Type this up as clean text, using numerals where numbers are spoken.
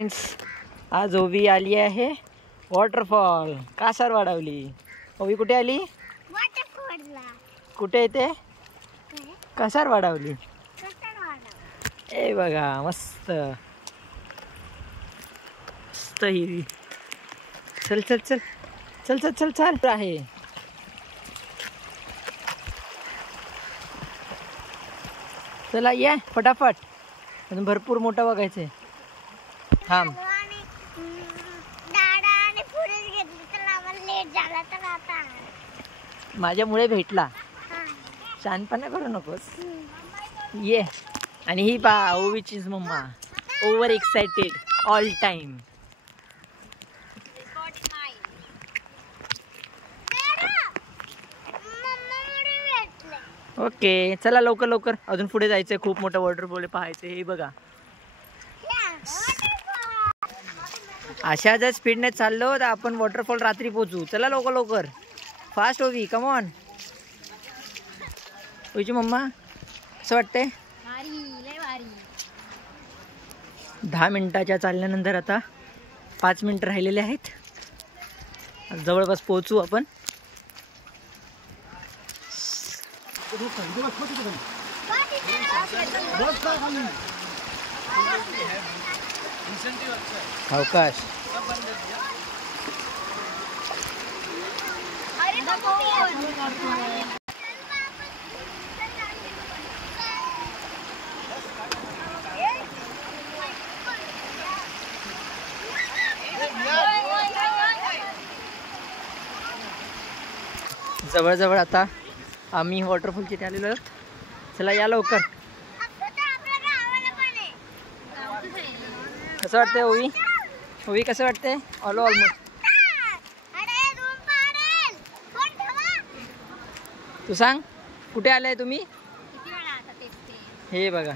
Friends, आज ओवी आली आहे वॉटरफॉल. कासार वाढवली. ओवी कुठे आली? कुठे येते? कासार वाढवली. ए बघा, मस्त मस्त ही. चल चल चल चल चल चल चल आहे. चला ये फटाफट, अजून भरपूर मोठा बघायचंय. थांब. माझ्यामुळे भेटला. शानपणा करू नकोस. ये. आणि ही पहा ओवीचीच मम्मा, over excited all time. Okay, चला लवकर लवकर, अजून पुढे जायचंय. खूप मोठा वॉटरफॉल पाहायचंय. हे बघा, अशा जर स्पीडने चाललो तर आपण वॉटरफॉल रात्री पोहोचू. चला लवकर लवकर, फास्ट ओवी, कम ऑन. ओवीची मम्मा, असं वाटतंय 10 मिनिटाच्या चालल्यानंतर आता 5 मिनिटं राहिलेले आहेत. जवळपास पोहोचू आपण. अवकाश. जवळजवळ आता आम्ही वॉटरफॉलच्या इथे आलेलो आहोत. चला या लवकर. कसं वाटतंय ओवी? ओवी कसं वाटतंय? ऑलमोस्ट. तू सांग, कुठे आलाय तुम्ही? हे बघा,